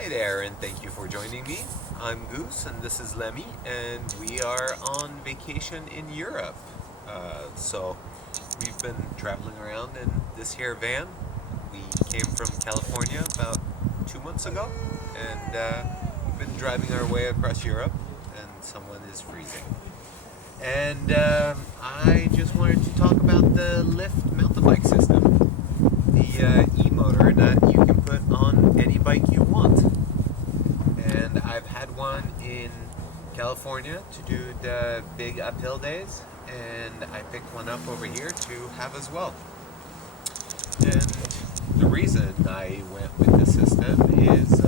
Hi there, and thank you for joining me. I'm Goose, and this is Lemmy, and we are on vacation in Europe. So we've been traveling around in this here van. We came from California about 2 months ago, and we've been driving our way across Europe, and someone is freezing. And I just wanted to talk about the Lift mountain bike system, the e-motor that you can put on any bike you want. And I've had one in California to do the big uphill days, and I picked one up over here to have as well. And the reason I went with this system is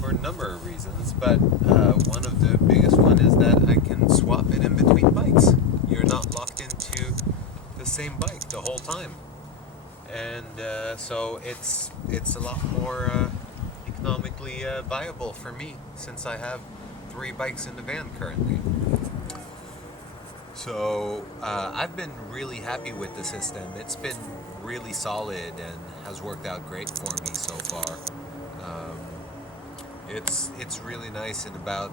for a number of reasons, but one of the biggest one is that I can swap it in between bikes. You're not locked into the same bike the whole time. And so it's a lot more economically viable for me, since I have 3 bikes in the van currently. So I've been really happy with the system. It's been really solid and has worked out great for me so far. It's really nice. In about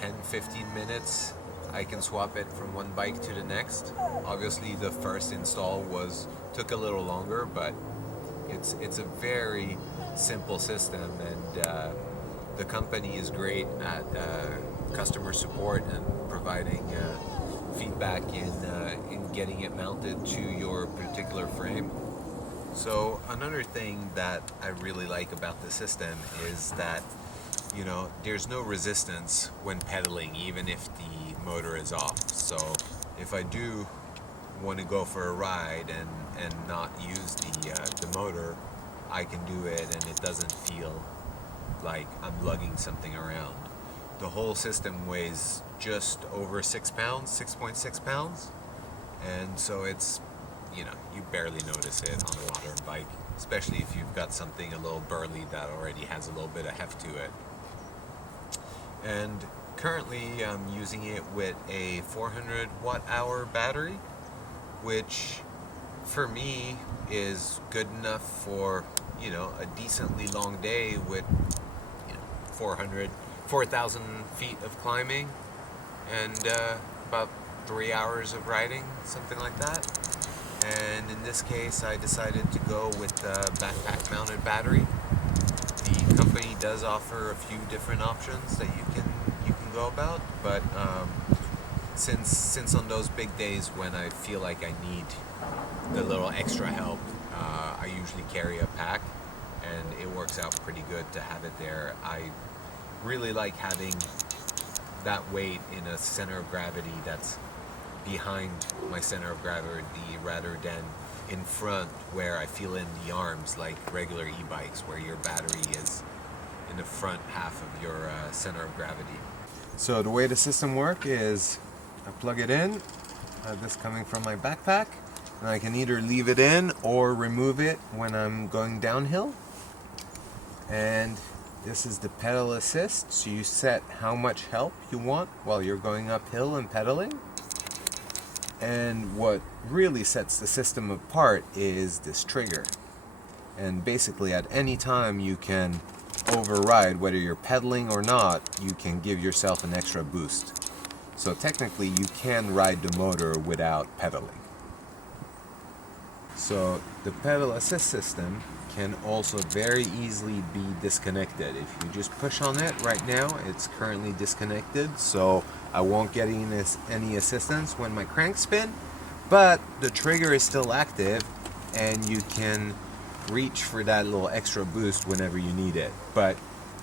10-15 minutes I can swap it from one bike to the next. Obviously the first install took a little longer, but it's a very simple system, and the company is great at customer support and providing feedback in getting it mounted to your particular frame. So another thing that I really like about the system is that, you know, there's no resistance when pedaling, even if the motor is off. So if I do want to go for a ride and not use the motor, I can do it, and it doesn't feel like I'm lugging something around. The whole system weighs just over 6 pounds, 6.6 pounds, and so it's, you know, you barely notice it on a modern bike, especially if you've got something a little burly that already has a little bit of heft to it. And currently I'm using it with a 400 watt-hour battery, which for me is good enough for, you know, a decently long day with, you know, 4,000 feet of climbing and about 3 hours of riding, something like that. And in this case I decided to go with the backpack mounted battery. The company does offer a few different options that you can go about, but since on those big days when I feel like I need the little extra help, I usually carry a pack, and it works out pretty good to have it there. I really like having that weight in a center of gravity that's behind my center of gravity rather than in front, where I feel in the arms like regular e-bikes, where your battery is in the front half of your center of gravity. So the way the system works is I plug it in, I have this coming from my backpack, and I can either leave it in or remove it when I'm going downhill. And this is the pedal assist, so you set how much help you want while you're going uphill and pedaling. And what really sets the system apart is this trigger. And basically at any time you can override, whether you're pedaling or not, you can give yourself an extra boost. So technically you can ride the motor without pedaling. So the pedal assist system can also very easily be disconnected. If you just push on it right now, it's currently disconnected, so I won't get any assistance when my cranks spin, but the trigger is still active and you can reach for that little extra boost whenever you need it, but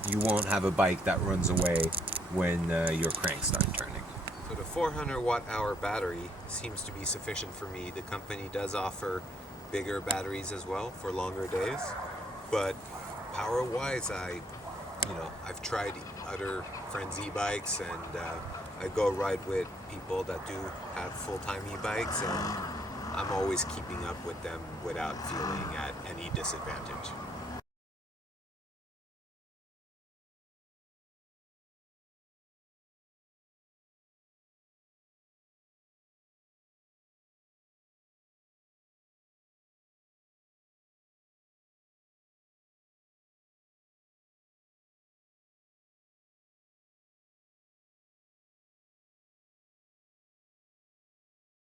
you won't have a bike that runs away when your cranks start turning. So the 400 watt-hour battery seems to be sufficient for me. The company does offer bigger batteries as well for longer days, but power-wise, I've tried other friends' e-bikes, and I go ride with people that do have full-time e-bikes, and I'm always keeping up with them without feeling at any disadvantage.